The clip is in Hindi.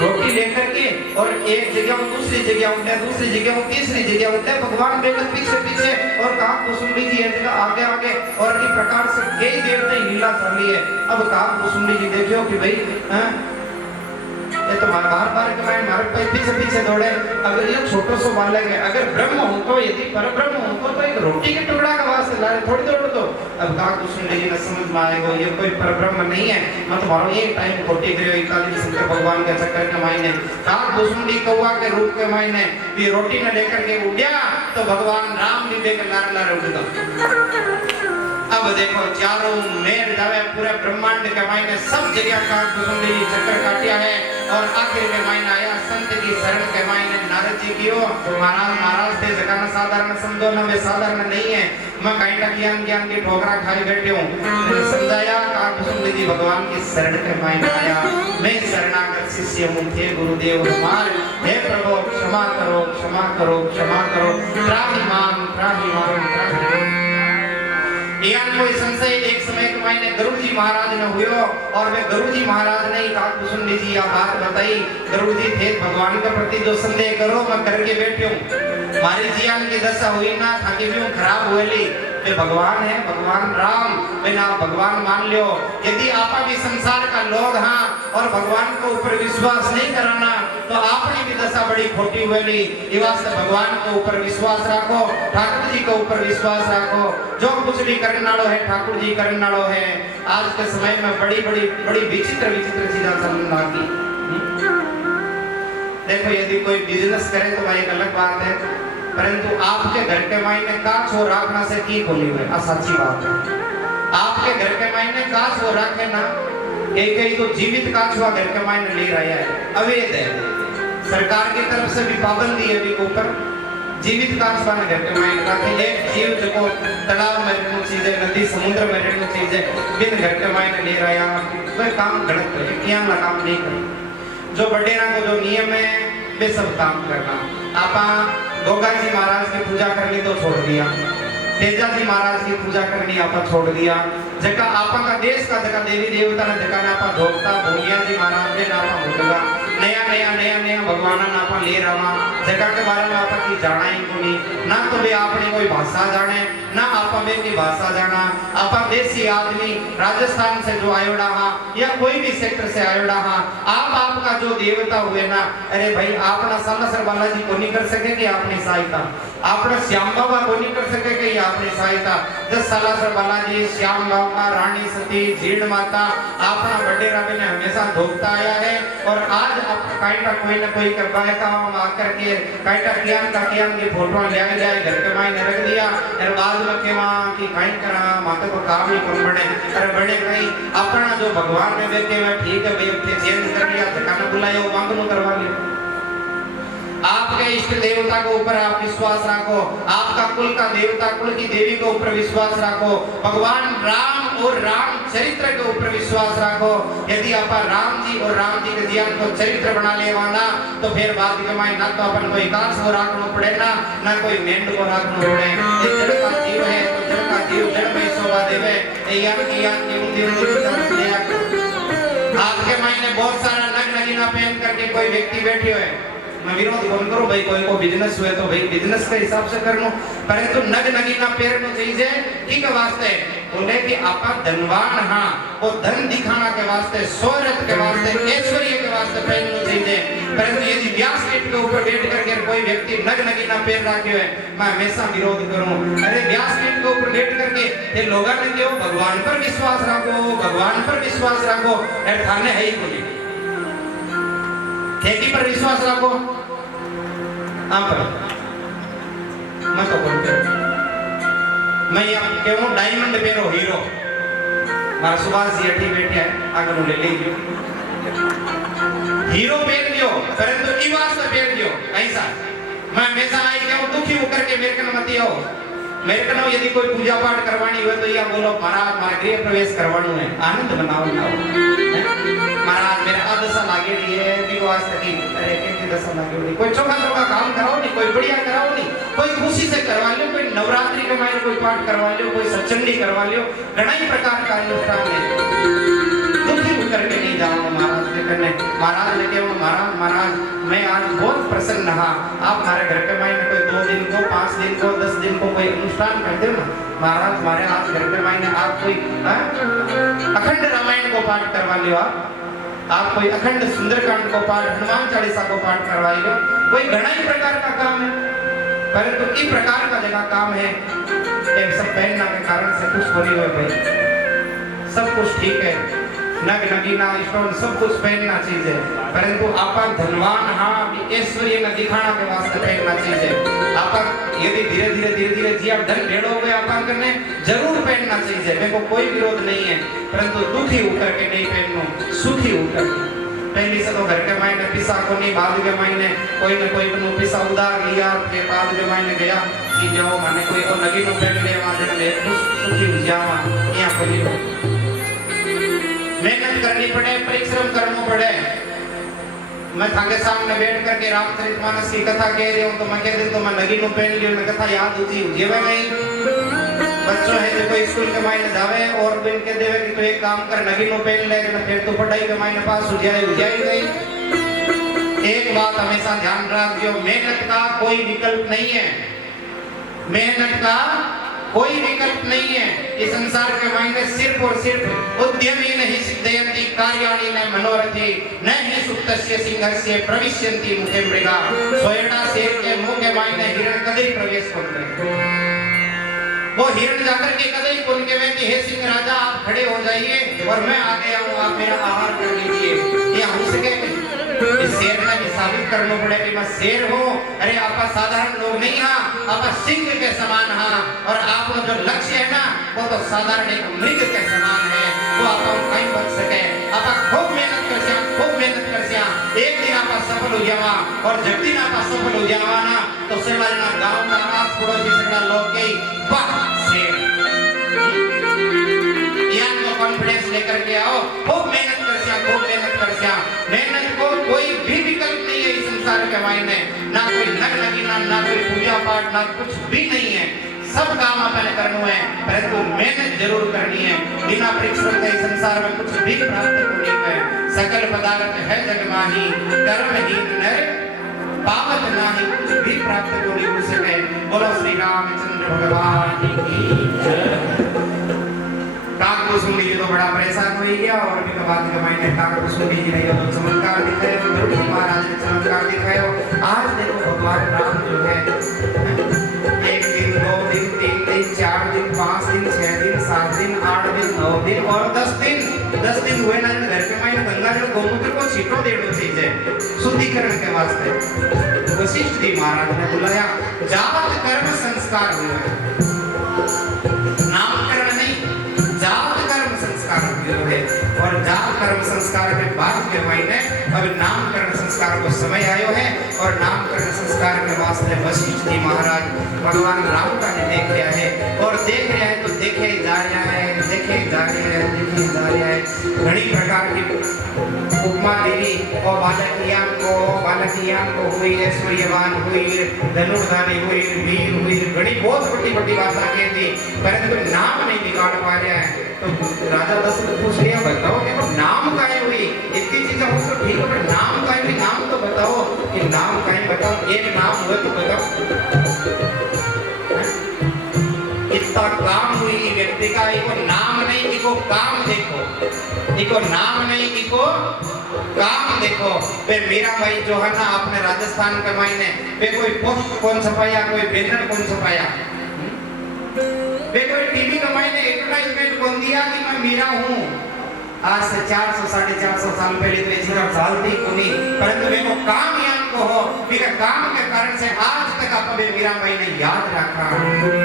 रोटी लेकर के और एक जगह दूसरी जगह उठे, दूसरी जगह तीसरी जगह उठे, भगवान बेगत पीछे पीछे और काक कुसुंडी जी एक जगह आगे आगे और इस प्रकार से कई देर तक लीला चल रही है। अब काक कुसुंडी जी देखियो कि भाई ये तो बार बार कमाए मारे पीछे पीछे दौड़े। अगर ये छोटो सो बालक है, अगर ब्रह्म हो तो, यदि पर ब्रह्म हो तो एक रोटी के टुकड़ा का वास्ते ला रहे, थोड़ी दौड़ दो। अब काक कुसुंडी जी ने समझ में आएगा ये कोई पर ब्रह्म नहीं है, मैं तुम्हारा ये टाइम खोटी करियो इकाली शंकर भगवान के चक्कर के मायने। काक कुसुंडी कौवा के रूप के मायने ये रोटी ने लेकर के उड़या तो भगवान राम भी लेकर लारे लारे उड़ गया। अब देखो चारों मेर जावे पूरे ब्रह्मांड के मायने सब जगह का कुसुंडी जी चक्कर काटिया है और आखिर के मायने आया संत की शरण के मायने नारद जी की महाराज थे जगह साधारण समझो ना, वे साधारण नहीं है। मैं काइटा ज्ञान की ठोकरा खाई बैठे हूँ, मैंने समझाया का कुसुंडी जी भगवान की शरण के मायने आया। मैं शरणागत शिष्य हूँ, हे गुरुदेव हमार, हे प्रभु क्षमा करो क्षमा करो क्षमा करो, त्राहिमाम त्राहिमाम त्राहिमाम। यान कोई संशय एक समय के मायने गरुड़ जी महाराज ने हुयो और वे गरुड़ जी महाराज ने काक कुसुंडी जी यह बात बताई। गरुड़ जी थे भगवान के प्रति जो संदेह करो मैं करके बैठे हूँ, हमारी जियान की दशा हुई ना थाकी भी खराब हुएली। वे भगवान है, भगवान राम, वे ना भगवान मान लियो। यदि आपा भी संसार का लोग हाँ और भगवान को ऊपर विश्वास नहीं कराना तो आपनी भी दशा बड़ी खोटी हुएली। ये वास्ते भगवान के ऊपर विश्वास रखो, ठाकुर जी के ऊपर विश्वास रखो, जो कुछ भी करने वालो है ठाकुर जी करने वालो है। आज के समय में बड़ी बड़ी बड़ी विचित्र विचित्र चीजें चलने लगी। देखो यदि कोई बिजनेस करे तो भाई एक अलग बात है, परंतु आपके घर के मायने काच हो रखना से की खोली हुई सच्ची बात है। आपके घर के मायने काच हो रखे ना, कई तो जीवित काच हुआ घर के मायने ले रहा है, अवैध है। सरकार की तरफ से भी पाबंदी है भी ऊपर जीवित काच वाले घर के मायने रखे। एक जीव जो तालाब में रहने चीजें, नदी समुद्र में रहने चीजें बिन घर के मायने ले रहा है, वह काम गलत है, क्या ना काम नहीं करे। जो बडेरा को जो नियम है वे सब काम करना। आपा गोगा जी महाराज की पूजा करनी तो छोड़ दिया, तेजा जी महाराज की पूजा करनी आपा छोड़ दिया। जगह आपा का देश का जगह देवी देवता ने जगह ना आपा धोखता भोगिया जी महाराज ने आपा भूलगा नया नया नया नया भगवान ना आपा ले रहा जगह के बारे में आपा की जाना ही कोनी ना, तो वे आपने कोई भाषा जाने ना आपा में की भाषा जाना। आपा देसी आदमी राजस्थान से जो आयोडा हा या कोई भी सेक्टर से आयोडा हा, आप आपका जो देवता हुए ना, अरे भाई आपना सालासर बालाजी को नहीं कर सके कि आपने सहायता, आपने श्याम बाबा को नहीं कर सके कि आपने सहायता। 10 सालासर बालाजी, श्याम बाबा, रानी सती, जीर्ण माता आपना बडेरा ने हमेशा धोखता आया है। और आज आप काइटा कोई ना कोई करवाए काम आकर के काइटा कियान की फोटो ले जाए घर के मायने रख दिया और बाद में केवा कि काई करा माते को काम ही कौन बने। अरे बड़े कहीं अपना जो भगवान ने देखे वे ठीक है भाई चेंज कर लिया, ठिकाना बुलाया वो मांगनो करवा लिया। आपके इष्ट देवता के ऊपर आप विश्वास रखो, आपका कुल का देवता कुल की देवी के ऊपर विश्वास रखो, भगवान राम और राम चरित्र के ऊपर विश्वास रखो। यदि आप राम जी और राम जी के जीवन को चरित्र बना लेवाना तो फिर बात के माय ना तो अपन कोई कांस को रखना पड़े ना कोई मेंढ को रखना पड़े। ये जड़ का जीव है तो जड़ का जीव जड़ में शोभा देवे। यान की उन्दी आपके मायने बहुत सारा नग नगीना पहन करके कोई व्यक्ति बैठे हुए, मैं विरोध कौन करो भाई, कोई को बिजनेस हुए तो भाई बिजनेस के हिसाब से करनो, परंतु नग नगीना पैरनो चाहिए ठीक है वास्ते बोले कि आपा धनवान हाँ वो धन दिखाना के वास्ते, शोहरत के वास्ते, ऐश्वर्य के वास्ते पहनना चाहिए। परंतु यदि व्यासपीठ के ऊपर बैठ करके कोई व्यक्ति नग नगीना पैर रखे हुए, मैं हमेशा विरोध करूं। अरे व्यासपीठ के ऊपर बैठ करके ये लोगों ने क्यों भगवान पर विश्वास रखो, भगवान पर विश्वास रखो, अरे थाने है ही कोई खेती पर विश्वास रखो आप पर मैं तो बोलते मैं ये क्यों डायमंड पेरो हीरो मारा सुभाष जी अठी बैठे है आगे नु ले लीजिए हीरो पेर दियो, परंतु इवास में पेर दियो ऐसा। मैं हमेशा आई क्यों दुखी होकर के मेरे कन मत आओ, मेरे कन यदि कोई पूजा पाठ करवानी हो तो या बोलो महाराज मारा गृह प्रवेश करवानो है, आनंद मनाओ महाराज मेरे आदशा लागेड़ी है विवास की। अरे कैसी दशा लागेड़ी, कोई चोखा चोखा काम कराओ नहीं, कोई बढ़िया कराओ नहीं, कोई खुशी से करवा लो, कोई नवरात्रि के मायने कोई पाठ करवा लो, कोई सत्संगी करवा लो, घना ही प्रकार का अनुष्ठान है। दुखी होकर के नहीं जाओ महाराज के करने महाराज ने कहा महाराज महाराज मैं आज बहुत प्रसन्न रहा। आप हमारे घर के मायने कोई 2 दिन को 5 दिन को 10 दिन को कोई अनुष्ठान कर दो ना महाराज। हमारे आज घर के मायने आप कोई अखंड रामायण को पाठ करवा लियो। आप कोई अखंड सुंदरकांड को पाठ हनुमान चालीसा को पाठ करवा लियो। कोई घना ही प्रकार का काम है, परंतु इस प्रकार का जगह काम है ये सब पहनना के कारण से कुछ हो नहीं हुए भाई। सब कुछ ठीक है, नग नगीना स्टोन सब कुछ पहनना चाहिए, परंतु आपा धनवान हाँ ऐश्वर्य न दिखाना के वास्ते पहनना चाहिए। आपा यदि धीरे धीरे जी आप धन ढेड़ हो गए आपा करने जरूर पहनना चाहिए, मेरे को कोई विरोध नहीं है, परंतु दुखी होकर के नहीं पहनो, सुखी होकर। पहली से तो घर के मायने पिसा को नहीं, बाद के मायने कोई न कोई को पिसा उधार लिया, फिर बाद के मायने गया कि जो माने कोई को नगी नो पहन ले वहां ले सुखी हो जावा। यहां पर मेहनत करनी पड़े, परिश्रम करना पड़े। मैं थाके सामने बैठ करके रामचरितमानस की कथा कह रही हूँ तो मैं कह दे तो मैं नगी नो पहन लियो न कथा याद होती हो जेवे नहीं। बच्चों है जो कोई स्कूल के मायने जावे और बिन के देवे कि तो एक काम कर नगी नो पहन ले न फिर तो पढ़ाई के मायने पास हो जाए गई। एक बात हमेशा ध्यान रखियो, मेहनत का कोई विकल्प नहीं है, मेहनत का कोई विकल्प नहीं है। इस संसार के मायने सिर्फ और सिर्फ उद्यमी नहीं सिद्धयन्ति कार्याणि न मनोरथी न ही सुप्तस्य सिंहस्य प्रविश्यन्ति मुखे मृगा। सोयड़ा शेर के मुंह के मायने हिरण कदे प्रवेश करते, वो हिरण जाकर के कदे कौन के में कि हे सिंह राजा आप खड़े हो जाइए और मैं आ गया हूं, आप मेरा आहार कर लीजिए। ये हो सके इस शेर ने भी साबित करना पड़े कि मैं शेर हूँ। अरे आप साधारण लोग नहीं हाँ, आप सिंह के समान हाँ, और आपका जो लक्ष्य है ना वो तो साधारण एक मृग के समान है, वो आप कहीं बच सके। आप खूब मेहनत कर सिया, एक दिन आप सफल हो जावा, और जब दिन आप सफल हो जावा ना तो सेवाना गांव का आस पड़ोसी सगड़ा लोग गई वाह शेर। यान को कॉन्फिडेंस लेकर के आओ, खूब मेहनत कर सिया, खूब मेहनत कर सिया। मेहनत को कोई भी विकल्प नहीं है इस संसार के मायने, ना कोई नग नगीना, ना कोई पूजा पाठ, ना कुछ भी नहीं है। सब काम आपने करना है, परंतु मेहनत जरूर करनी है। बिना परिश्रम के संसार में कुछ भी प्राप्त नहीं है। सकल पदार्थ है जग माही, कर्महीन नर पावत नाही, कुछ भी प्राप्त नहीं हो सके। बोलो श्री रामचंद्र भगवान की जय। काककुसुंडी जी तो बड़ा परेशान हो गया, और भी बात के मायने काककुसुंडी जी ने जो चमत्कार दिखाए, गरुड़ महाराज ने चमत्कार दिखाए। आज देखो भगवान राम जो है 1 दिन 2 दिन 3 दिन 4 दिन 5 दिन 6 दिन 7 दिन 8 दिन 9 दिन और 10 दिन हुए ना घर के मायने गंगा जल गोमूत्र को छीटो देड़ो चाहिए शुद्धिकरण के वास्ते। वशिष्ठ जी महाराज ने बुलाया, जावत कर्म संस्कार हुए, नामकरण नहीं जात कर्म संस्कार हुए, और जात कर्म संस्कार के बाद के मायने अब नामकरण संस्कार को समय आयो है, और नामकरण संस्कार के वास्ते वशिष्ठ जी महाराज भगवान राम का देख रहा है, और देख रहा है तो देखे जा रहा है, देखे जा रहा है। घनी प्रकार की उपमा देवी और बालकियां को हुई, ऐश्वर्यवान हुई, धनुर्धारी हुई, वीर हुई, घनी बहुत बड़ी भाषा कहती, परंतु नाम नहीं निकाल पा रहा है। तो राजा दशरथ पूछ लिया, बताओ कि नाम काहे हुई, इतनी चीजें हो तो ठीक है, पर नाम काहे हुई, नाम तो बताओ कि नाम काहे बताओ, एक नाम हुआ तो बताओ। इतना काम हुई व्यक्ति का, इको नाम नहीं इको काम देखो, इको नाम नहीं इको काम देखो। फिर मीरा भाई जो है ना आपने राजस्थान के मायने वे कोई पोस्ट कौन छपाया, कोई बैनर कौन छपाया, वे कोई टीवी के मायने एडवर्टाइजमेंट कौन दिया कि मैं मीरा हूँ। आज से 400 450 साल पहले तो इसी साल थी कोनी, परंतु वे को काम याद को हो, मेरा काम के कारण से आज तक आप मीरा भाई ने याद रखा।